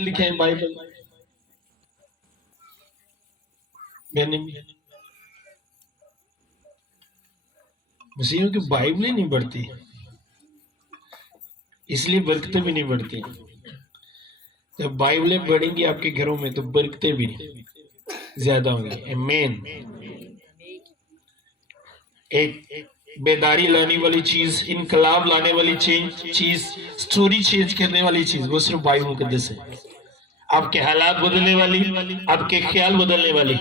لکھے ہیں بائبل مسیحیوں کی بائبلیں نہیں بڑھتی، اس لیے برکتیں بھی نہیں بڑھتی۔ جب بائبلیں بڑھیں گی آپ کے گھروں میں تو برکتیں بھی زیادہ ہوں گی۔ آمین۔ ایک بیداری لانے والی چیز، انقلاب لانے والی چیز، سٹوری چینج کرنے والی چیز، وہ صرف بائبل مقدس ہے۔ آپ کے حالات بدلنے والی، آپ کے خیال بدلنے والی،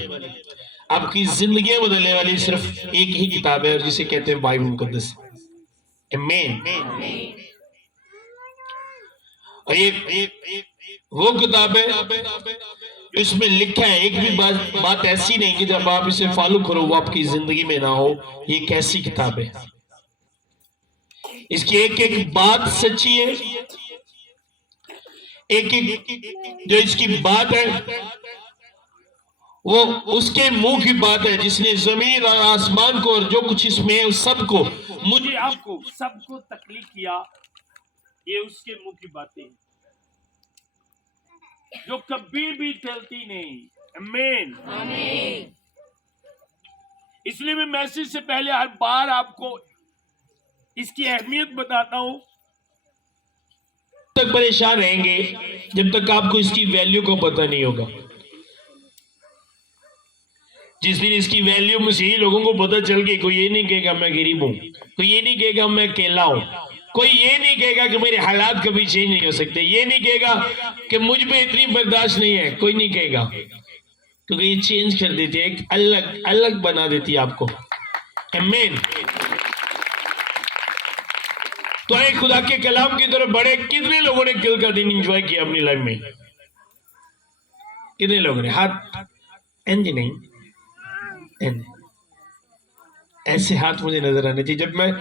آپ کی زندگیاں بدلنے والی صرف ایک ہی کتاب ہے، اور جسے کہتے ہیں بائبل مقدس۔ آمین۔ اور وہ کتاب ہے جو اس میں لکھا ہے، ایک بھی بات ایسی نہیں کہ جب آپ اسے فالو کرو وہ آپ کی زندگی میں نہ ہو۔ یہ ایک ایسی کتاب ہے، اس کی ایک ایک بات سچی ہے، ایک ایک جو اس کی بات ہے وہ اس کے منہ کی بات ہے، جس نے زمین اور آسمان کو اور جو کچھ اس میں ہے اس سب کو، مجھے آپ کو سب کو تخلیق کیا۔ یہ اس کے منہ کی باتیں جو کبھی بھی ٹلتی نہیں۔ آمین۔ اس لیے میں میسج سے پہلے ہر بار آپ کو اس کی اہمیت بتاتا ہوں۔ تک پریشان رہیں گے جب تک آپ کو اس کی ویلیو کو پتہ نہیں ہوگا۔ جس دن اس کی ویلیو مسیحی لوگوں کو پتہ چل گئی، کوئی یہ نہیں کہے گا میں غریب ہوں، کوئی یہ نہیں کہے گا میں اکیلا ہوں، کوئی یہ نہیں کہے گا کہ میرے حالات کبھی چینج نہیں ہو سکتے، یہ نہیں کہے گا کہ مجھ میں اتنی برداشت نہیں ہے، کوئی نہیں کہے گا، کیونکہ یہ چینج کر دیتی ہے، ایک الگ بنا دیتی ہے آپ کو۔ آمین۔ تو آئے خدا کے کلام کی طرف بڑھے۔ کتنے لوگوں نے کل کا دن انجوائے کیا اپنی لائف میں؟ کتنے لوگوں نے؟ ہاتھ اینجی نہیں، ایسے ہاتھ مجھے نظر آنے چاہیے جب میں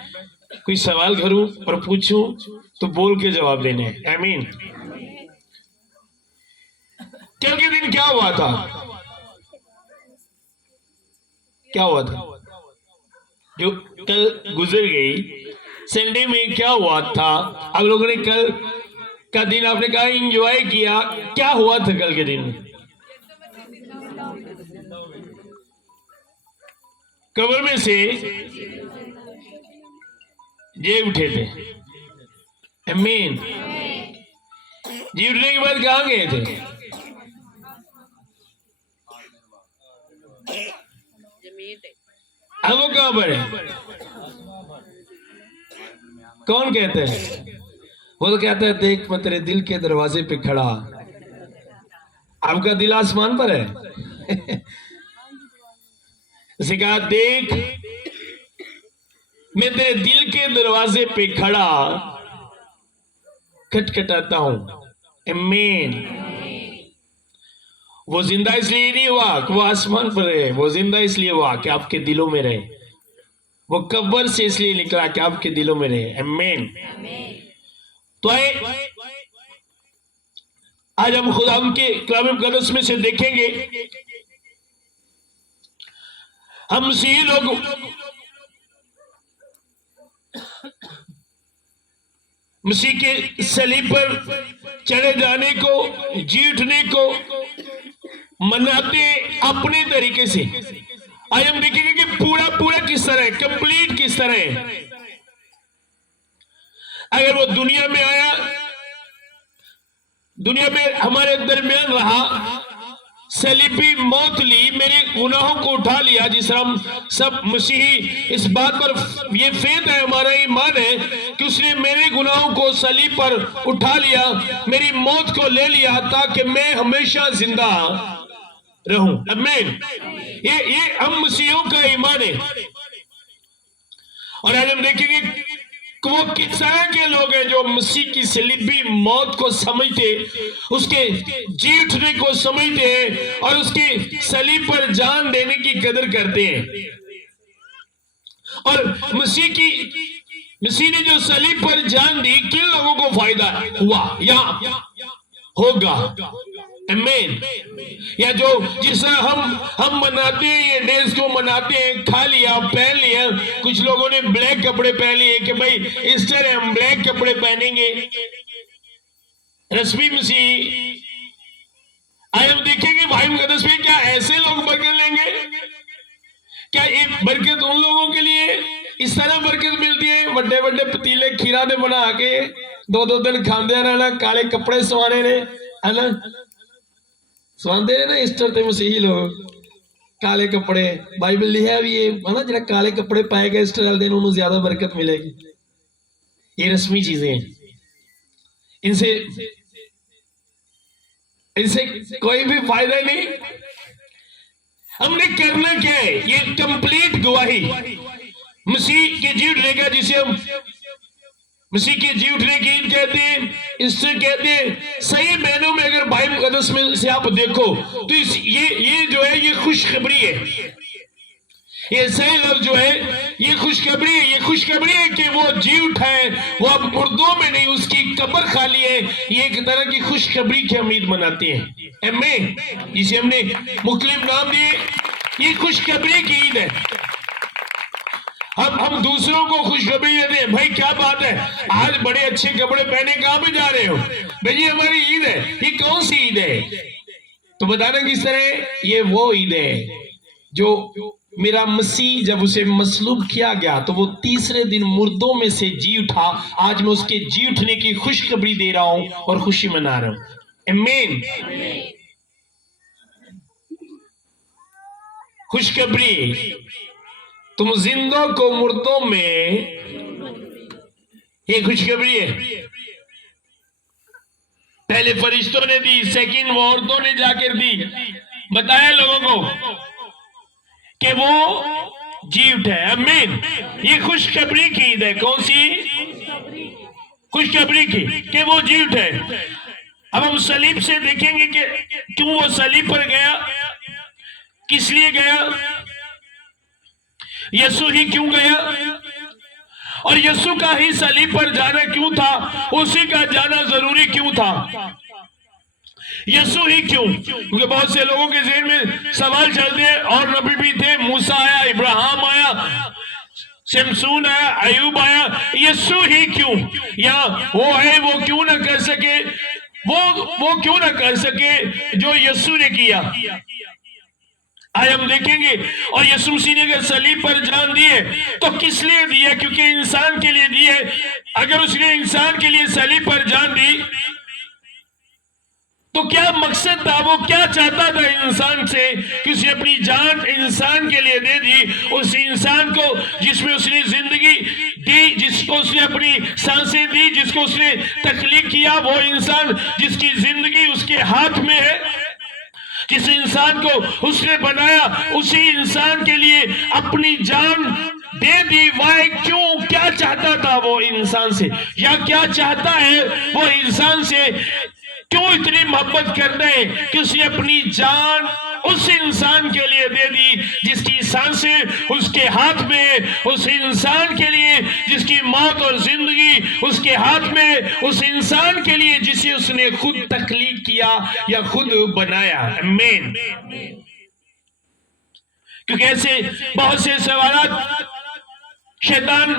کوئی سوال کروں اور پوچھوں تو بول کے جواب دینے ہیں۔ آمین۔ کل کے دن کیا ہوا تھا؟ کیا ہوا تھا جو کل گزر گئی؟ سنڈے میں کیا ہوا تھا؟ آپ لوگوں نے کل کا دن آپ نے کہا انجوائے کیا، کیا ہوا تھا کل کے دن میں؟ قبر میں سے جی اٹھے تھے۔ آمین۔ جی اٹھنے کے بعد کہاں گئے تھے؟ اب وہ کہاں پر ہے؟ کون کہتے ہیں؟ وہ تو کہتا ہے دیکھ میں تیرے دل کے دروازے پہ کھڑا۔ آپ کا دل آسمان پر ہے؟ اسے کہا دیکھ میں تیرے دل کے دروازے پہ کھڑا کھٹکھٹاتا ہوں۔ آمین۔ وہ زندہ اس لیے نہیں ہوا کہ وہ آسمان پر رہے، وہ زندہ اس لیے ہوا کہ آپ کے دلوں میں رہے، وہ قبر سے اس لیے نکلا کہ آپ کے دلوں میں رہے۔ آمین۔ تو آج ہم خدا ان کے کلام مقدس میں سے دیکھیں گے، ہم مسیحی لوگ مسیح کے صلیب پر چڑھے جانے کو، جی اٹھنے کو مناتے اپنے طریقے سے۔ آج ہم دیکھیں گے کہ پورا کس طرح ہے، کمپلیٹ کس طرح ہے۔ اگر وہ دنیا میں آیا، دنیا میں ہمارے درمیان رہا، صلیبی موت لی، میرے گناہوں کو اٹھا لیا، جس طرح ہم سب مسیحی اس بات پر یہ فیض ہے، ہمارا ایمان ہے کہ اس نے میرے گناہوں کو صلیب پر اٹھا لیا، میری موت کو لے لیا تاکہ میں ہمیشہ زندہ رہوں۔ آمین۔ یہ ہم مسیحیوں کا ایمان ہے۔ اور آج ہم دیکھیں گے کہ وہ کس طرح کے لوگ ہیں جو مسیح کی صلیبی موت کو سمجھتے، اس کے جی اٹھنے کو سمجھتے ہیں اور اس کی صلیب پر جان دینے کی قدر کرتے ہیں۔ اور مسیح نے جو صلیب پر جان دی، کن لوگوں کو فائدہ ہوا یا ہوگا؟ آمین۔ یا جو جس طرح ہم مناتے ہیں، یہ ڈیز کو مناتے ہیں، کھا لیا پہن لیا، کچھ لوگوں نے بلیک کپڑے پہن لیے کہ بھائی اس طرح ہم بلیک کپڑے پہنیں گے۔ رسمی مسیح کیا ایک برکت ان لوگوں کے لیے اس طرح برکت ملتی ہے بڑے بڑے پتیلے کھیرا نے بنا کے دو دن کھاندے رہنا, کالے کپڑے سوانے نے, ہے نا, سواندے رہے نا ایسٹر تے مسیحی لوگ کالے کپڑے. بائبل لکھا بھی ہے نا, جڑا کالے کپڑے پائے گا ایسٹر والے دن انہوں زیادہ برکت ملے گی. یہ رسمی چیزیں ہیں, ان سے کوئی بھی فائدہ نہیں. ہم نے کرنا کیا ہے؟ یہ کمپلیٹ گواہی مسیح کے جی اٹھنے کا, جسے ہم مسیح کے جی اٹھنے کی عید کہتے ہیں, اس سے کہتے ہیں. صحیح معنوں میں اگر بائبل مقدس میں سے آپ دیکھو تو یہ جو ہے یہ خوشخبری ہے. یہ صحیح لفظ جو ہے یہ خوشخبری ہے. یہ خوشخبری ہے کہ وہ جی اٹھا ہے, وہ اب مردوں میں نہیں, اس کی قبر خالی ہے. یہ ایک طرح کی خوشخبری کی امید مناتے ہیں. آمین. جسے ہم نے مختلف نام دیے, یہ خوشخبری کی عید ہے. اب ہم دوسروں کو خوشخبری دیتے ہیں, بھائی کیا بات ہے, آج بڑے اچھے کپڑے پہنے کہاں پہ جا رہے ہو؟ بھائی یہ ہماری عید ہے. یہ کون سی عید ہے؟ تو بتانا کس طرح, یہ وہ عید ہے جو میرا مسیح جب اسے مصلوب کیا گیا تو وہ تیسرے دن مردوں میں سے جی اٹھا. آج میں اس کے جی اٹھنے کی خوشخبری دے رہا ہوں اور خوشی منا رہا ہوں. آمین. خوشخبری, تم زندوں کو مردوں میں, یہ خوشخبری ہے. پہلے فرشتوں نے دی, سیکنڈ وہ عورتوں نے جا کر دی, بتایا لوگوں کو کہ وہ جی اٹھے. آمین. یہ خوشخبری کی عید ہے. کون سی خوشخبری کی؟ کہ وہ جی اٹھے. اب ہم صلیب سے دیکھیں گے کہ کیوں وہ صلیب پر گیا, کس لیے گیا, یسوع ہی کیوں گیا, اور یسوع کا ہی صلیب پر جانا کیوں تھا, اسی کا جانا ضروری کیوں تھا, یسوع ہی کیوں؟ کیونکہ بہت سے لوگوں کے ذہن میں سوال چلتے ہیں, اور نبی بھی تھے, موسیٰ آیا, ابراہیم آیا, شمسون آیا, ایوب آیا, یسوع ہی کیوں؟ یا وہ ہے وہ کیوں نہ کر سکے, وہ کیوں نہ کر سکے جو یسوع نے کیا؟ آج ہم دیکھیں گے. اور یسوع مسیح نے اگر صلیب پر جان دیے تو کس لیے دیا؟ کیونکہ انسان کے لیے دیے. اگر اس نے انسان کے لیے صلیب پر جان دی تو کیا مقصد تھا, وہ کیا چاہتا تھا انسان سے کہ اس نے اپنی جان انسان کے لیے دے دی. اس انسان کو جس میں اس نے زندگی دی, جس کو اس نے اپنی سانسیں دی, جس کو اس نے تخلیق کیا, وہ انسان جس کی زندگی اس کے ہاتھ میں ہے, جس انسان کو اس نے بنایا, اسی انسان کے لیے اپنی جان دے دی. وائے کیوں؟ کیا چاہتا تھا وہ انسان سے, یا کیا چاہتا ہے وہ انسان سے؟ کیوں اتنی محبت کرتے ہیں کہ اس نے اپنی جان اس انسان کے لیے دے دی جس کی سانسیں اس کے ہاتھ میں, اس انسان کے لیے جس کی موت اور زندگی اس کے ہاتھ میں, اس انسان کے لیے جسے اس نے خود تخلیق کیا یا خود بنایا. آمین. کیونکہ ایسے بہت سے سوالات شیطان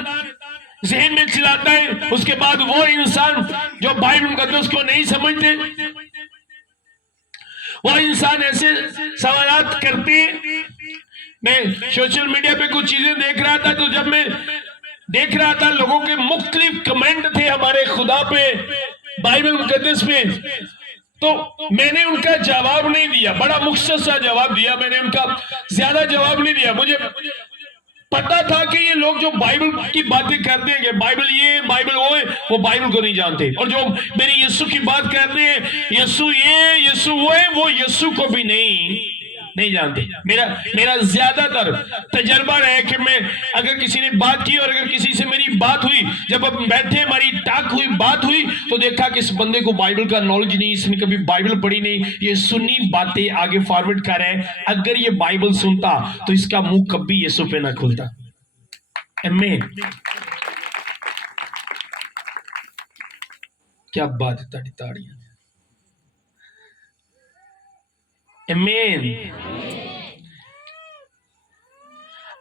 ذہن میں چلاتا ہے, اس کے بعد وہ انسان جو بائبل مقدس کو نہیں سمجھتے, وہ انسان ایسے سوالات کرتے ہیں. میں سوشل میڈیا پہ کچھ چیزیں دیکھ رہا تھا, تو جب میں دیکھ رہا تھا لوگوں کے مختلف کمنٹ تھے ہمارے خدا پہ بائبل مقدس میں, تو میں نے ان کا جواب نہیں دیا, بڑا مختصر سا جواب دیا. میں نے ان کا زیادہ جواب نہیں دیا. مجھے پتا تھا کہ یہ لوگ جو بائبل کی باتیں کرتے ہیں کہ بائبل یہ, بائبل وہ ہے, وہ بائبل کو نہیں جانتے. اور جو میری یسوع کی بات کرتے ہیں, یسوع یہ, یسوع وہ ہے, وہ یسوع کو بھی نہیں جانتے. میرا زیادہ تر تجربہ رہا ہے کہ میں اگر کسی نے بات کی اور اگر کسی سے میری بات ہوئی, جب اب بیٹھے ہماری ٹاک ہوئی, بات ہوئی, تو دیکھا کہ اس بندے کو بائبل کا نالج نہیں, اس نے کبھی بائبل پڑھی نہیں, یہ سنی باتیں آگے فارورڈ کر رہے ہیں. اگر یہ بائبل سنتا تو اس کا منہ کبھی یسوع پہ نہ کھلتا. آمین. کیا بات ہے, تاڑیاں. آمین.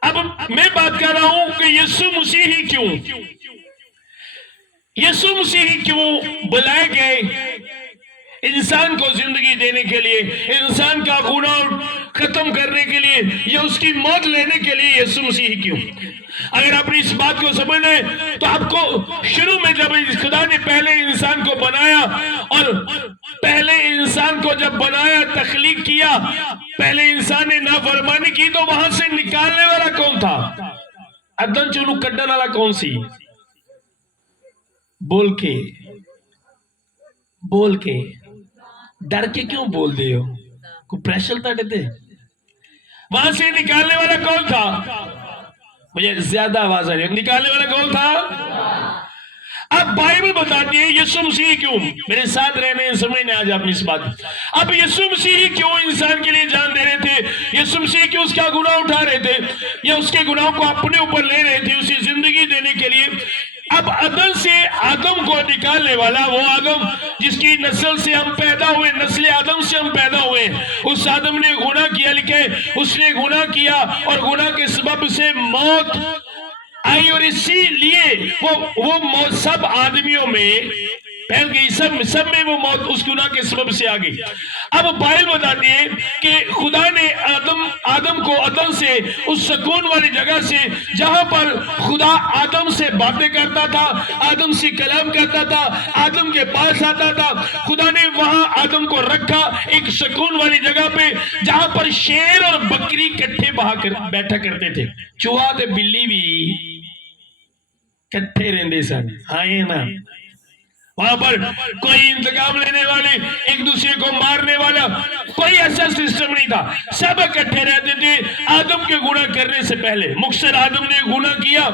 اب میں بات کر رہا ہوں کہ یسوع مسیح ہی کیوں, یسوع مسیح ہی کیوں بلائے گئے انسان کو زندگی دینے کے لیے, انسان کا گناہ ختم کرنے کے لیے یا اس کی موت لینے کے لیے یسوع مسیح کیوں؟ اگر آپ نے اس بات کو سمجھنا ہے تو آپ کو شروع میں جب خدا نے پہلے انسان کو بنایا اور پہلے انسان کو جب بنایا تخلیق کیا، پہلے انسان نے نافرمانی کی تو وہاں سے نکالنے والا کون تھا؟ ادن چونو کڈن والا کون سی؟ بول کے ڈر کے کیوں بول دے ہو؟ کوئی پریشر تھا ڈتے؟ وہاں سے نکالنے والا کون تھا؟ مجھے زیادہ آواز آ رہی ہے، نکالنے والا کون تھا؟ اب بائبل بتاتی ہے یسوع مسیح کیوں، میرے ساتھ رہنے سمجھنے آج آپ نے اس بات، اب یسوع مسیح کیوں انسان کے لیے جان دے رہے تھے؟ یسوع مسیح کیوں اس کا گناہ اٹھا رہے تھے یا اس کے گناہوں کو اپنے اوپر لے رہے تھے اسے زندگی دینے کے لیے؟ اب عدن سے آدم کو نکالنے والا، وہ آدم جس کی نسل سے ہم پیدا ہوئے، نسل آدم سے ہم پیدا ہوئے، اس آدم نے گناہ کیا، لکھے اس نے گناہ کیا اور گناہ کے سبب سے موت آئی، اور اسی لیے وہ موت سب آدمیوں میں پھیل گئی، سب میں وہ موت اس گناہ کے سبب سے آ گئی۔ اب بائبل بتاتی ہے کہ خدا نے آدم کو عدن سے، اس سکون والی جگہ سے جہاں پر خدا آدم سے باتیں کرتا تھا، آدم سے کلام کرتا تھا، آدم کے پاس آتا تھا، خدا نے وہاں آدم کو رکھا ایک سکون والی جگہ پہ جہاں پر شیر اور بکری کٹھے بیٹھا کرتے تھے، چوہا تے بلی بھی کٹھے رہندے سن، ہاں نا؟ وہاں پر کوئی انتقام لینے والے، ایک دوسرے کو مارنے والا کوئی ایسا سسٹم نہیں تھا، سب اکٹھے رہتے تھے آدم کے گناہ کرنے سے پہلے۔ مکثر آدم نے گناہ کیا،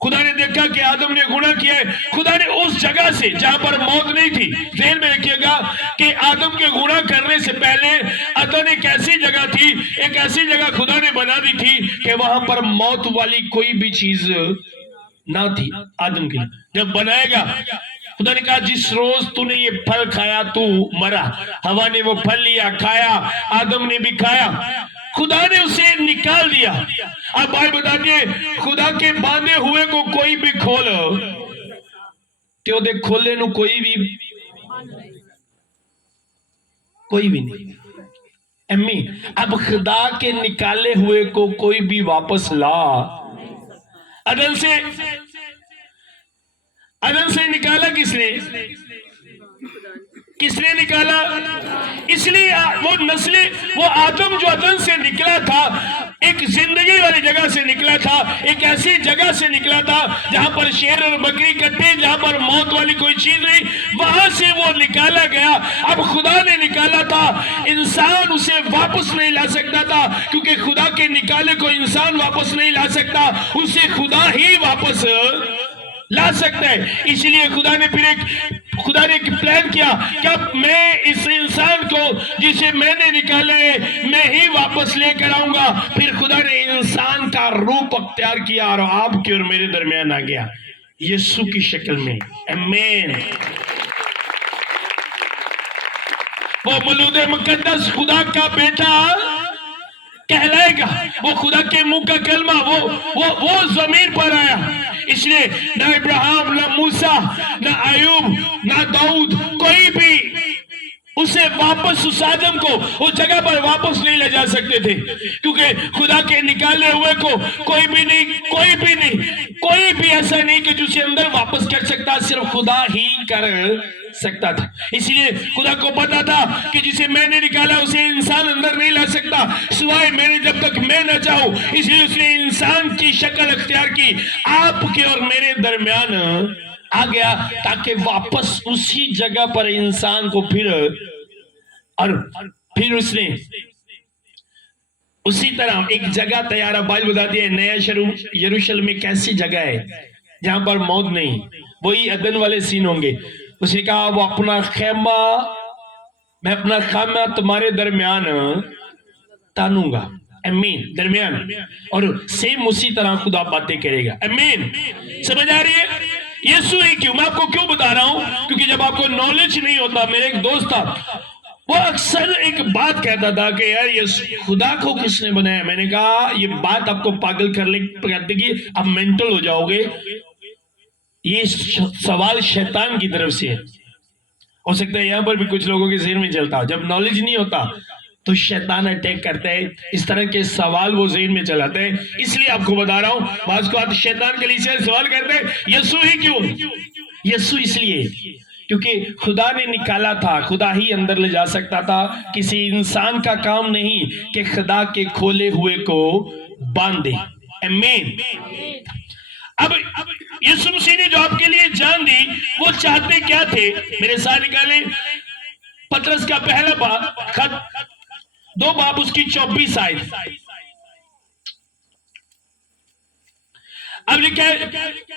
خدا نے دیکھا کہ آدم نے گناہ کیا ہے، خدا نے اس جگہ سے جہاں پر موت نہیں تھی، ذہن میں رکھیے گا کہ آدم کے گناہ کرنے سے پہلے عدن ایک ایسی جگہ تھی، ایک ایسی جگہ خدا نے بنا دی تھی کہ وہاں پر موت والی کوئی بھی چیز نہ تھی آدم کے لیے۔ جب بنائے گا خدا نے کہا جس روز تو نے یہ پھل کھایا تو مرا، ہوا نے وہ پھل لیا کھایا، آدم نے بھی کھایا، خدا نے اسے نکال دیا۔ اب بھائی بتاتے ہیں خدا کے باندھے ہوئے کو کوئی بھی کھولو کیوں دے کھولے نو کوئی بھی نہیں امی، اب خدا کے نکالے ہوئے کو کوئی بھی واپس لا۔ عدن سے نکالا کس نے نکالا؟ اس لیے وہ نسل، وہ آدم جو عدن سے نکلا تھا ایک زندگی والی جگہ سے نکلا تھا، ایک ایسی جگہ سے نکلا تھا جہاں پر شیر اور بکری کٹے، جہاں پر موت والی کوئی چیز نہیں، وہاں سے وہ نکالا گیا۔ اب خدا نے نکالا تھا، انسان اسے واپس نہیں لا سکتا تھا کیونکہ خدا کے نکالے کو انسان واپس نہیں لا سکتا، اسے خدا ہی واپس لا سکتا ہے۔ اس لیے خدا نے ایک پلان کیا کہ اب میں اس انسان کو جسے میں نے نکالا ہے میں ہی واپس لے کر آؤں گا۔ پھر خدا نے انسان کا روپ اختیار کیا اور آپ کے اور میرے درمیان آ گیا یسوع کی شکل میں، آمین۔ وہ مولود مقدس خدا کا بیٹا کہلائے گا، وہ خدا کے منہ کا کلمہ وہ زمین پر آیا۔ اس لیے نہ ابراہیم، نہ موسیٰ، نہ ایوب، نہ داؤد، کوئی بھی اسے واپس اس آدم کو اس جگہ پر واپس نہیں لے جا سکتے تھے کیونکہ خدا کے نکالے ہوئے کو کوئی بھی ایسا نہیں کہ جسے اندر واپس کر سکتا، صرف خدا ہی کر سکتا تھا۔ اس لیے خدا کو پتا تھا کہ جسے میں نے نکالا اسے انسان اندر نہیں لا سکتا سوائے میرے، جب تک میں نہ چاہوں۔ اس لیے اس نے انسان کی شکل اختیار کی، آپ کے اور میرے درمیان آ گیا تاکہ واپس اسی جگہ پر انسان کو پھر اس نے اسی طرح ایک جگہ تیار، بائبل بتاتی ہے نیا یروشلم ایک ایسی جگہ ہے جہاں پر موت نہیں، وہی عدن والے سین ہوں گے۔ اس نے کہا وہ میں اپنا خیمہ تمہارے درمیان تانوں گا، امین، درمیان، اور سیم اسی طرح خدا باتیں کرے گا، امین۔ سمجھ آ رہی ہے؟ یسوع ہی کیوں؟ میں آپ کو کیوں بتا رہا ہوں کیونکہ جب آپ کو نالج نہیں ہوتا، میرے ایک دوست تھا وہ اکثر ایک بات کہتا تھا کہ یار خدا کو کس نے بنایا؟ میں نے کہا یہ بات آپ کو پاگل کر دے گی، آپ مینٹل ہو جاؤ گے، یہ سوال شیطان کی طرف سے ہے۔ ہو سکتا ہے یہاں پر بھی کچھ لوگوں کے ذہن میں چلتا، جب نالج نہیں ہوتا تو شیطان اٹیک کرتا ہے، اس طرح کے سوال وہ ذہن میں چلاتے ہیں. اس لیے آپ کو بتا رہا ہوں، بعض کو شیطان کلیسیا سے سوال کرتے ہیں یسوع ہی کیوں؟ یسوع اس لیے کیونکہ خدا نے نکالا تھا، خدا ہی اندر لے جا سکتا تھا. کسی انسان کا کام نہیں کہ خدا کے کھولے ہوئے کو باندھ دے. آمین. اب یسوع مسیح نے جو آپ کے لیے جان دی، وہ چاہتے کیا تھے؟ میرے ساتھ نکالیں پطرس کا پہلا خط 2 باب اس کی 24 آیت. اب لکھا ہے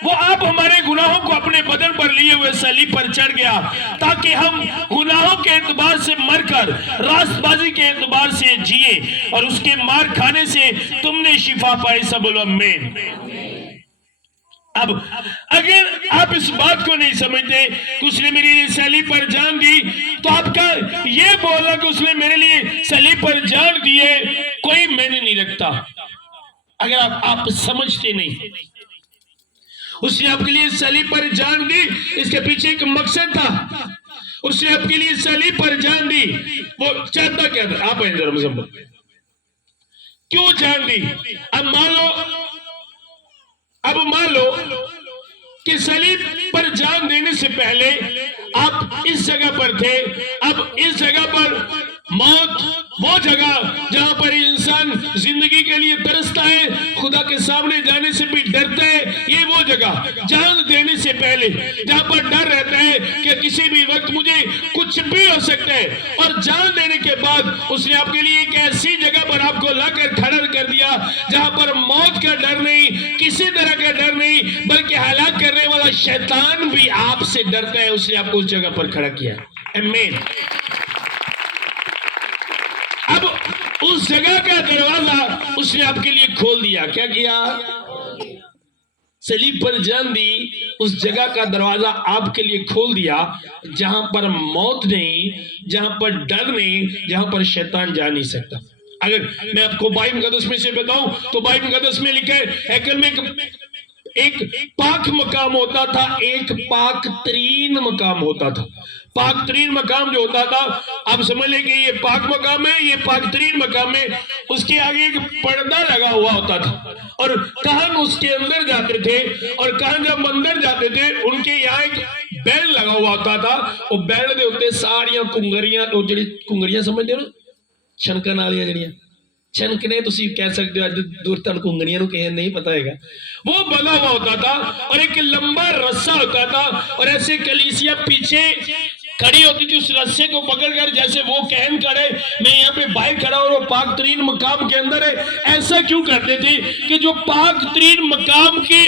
وہ آپ ہمارے گناہوں کو اپنے بدن پر لیے ہوئے صلیب پر چڑھ گیا تاکہ ہم گناہوں کے اعتبار سے مر کر راست بازی کے اعتبار سے جیے اور اس کے مار کھانے سے تم نے شفا پائی. سب بولو آمین. اب اگر آپ اس بات کو نہیں سمجھتے کہ اس نے میرے لیے صلیب پر جان دی، تو آپ کا یہ بولنا کہ اس نے میرے لیے صلیب پر جان دی ہے کوئی معنی نہیں رکھتا. اگر آپ سمجھتے نہیں اس نے آپ کے لیے صلیب پر جان دی، اس کے پیچھے ایک مقصد تھا. اس نے آپ کے لیے صلیب پر جان دی، وہ چاہتا کیا تھا؟ آپ ہیں ذرا مذمت کیوں جان دی؟ اب مان لو کہ صلیب پر جان دینے سے پہلے آپ اس جگہ پر تھے. اب اس جگہ پر موت، وہ جگہ جہاں پر انسان زندگی کے لیے ترستا ہے، خدا کے سامنے جانے سے بھی ڈرتا ہے، یہ وہ جگہ جان دینے سے پہلے جہاں پر ڈر رہتا ہے کہ کسی بھی وقت مجھے کچھ بھی ہو سکتا ہے. اور جان دینے کے بعد اس نے آپ کے لیے ایک ایسی جگہ پر آپ کو لا کر کھڑا کر دیا جہاں پر موت کا ڈر نہیں، کسی طرح کا ڈر نہیں، بلکہ ہلاک کرنے والا شیطان بھی آپ سے ڈرتا ہے. اس نے آپ کو اس جگہ پر کھڑا کیا. آمین. اب اس جگہ کا دروازہ اس نے آپ کے لیے کھول دیا. کیا کیا؟ صلیب پر جان دی، اس جگہ کا دروازہ آپ کے لیے کھول دیا جہاں پر موت نہیں، جہاں پر ڈر نہیں، جہاں پر شیطان جا نہیں سکتا. اگر میں آپ کو بائبل مقدس میں سے بتاؤں تو بائبل مقدس میں لکھا ہے ہیکل میں ایک پاک مقام ہوتا تھا، ایک پاک ترین مقام ہوتا تھا. پاک ترین مقام جو ہوتا تھا، آپ سمجھ لیں کہ یہ پاک مقام ہے، یہ پاک ترین مقام ہے. اس کے آگے ایک پردہ لگا ہوا ہوتا تھا اور کہن اس کے اندر جاتے تھے، اور کہن جب اندر جاتے تھے ان کے یہاں ایک بیل لگا ہوا ہوتا تھا. وہ بیل دے ہوتے ساریاں کنگریاں، وہ جڑی کنگریاں سمجھتے ہو نا، چھنکن والیاں جڑیاں چھنکنے تسی کہہ سکتے ہو، دور تن کنگریاں نو کہیں نہیں پتا ہے گا. وہ بنا ہوا ہوتا تھا اور ایک لمبا رسہ ہوتا تھا، اور ایسے کلیسیا پیچھے کھڑی ہوتی تھی اس رسے کو پکڑ کر، جیسے وہ کہن کرے میں یہاں پہ باہر کھڑا ہوں اور پاک ترین مقام کے اندر ہے. ایسا کیوں کرتے تھے کہ جو پاک ترین مقام کے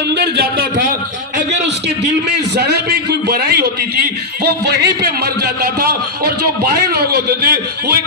اندر جاتا تھا، اگر اس کے دل میں ذرا بھی کوئی برائی ہوتی تھی وہ وہیں پہ مر جاتا تھا، اور جو باہر لوگ ہوتے تھے وہ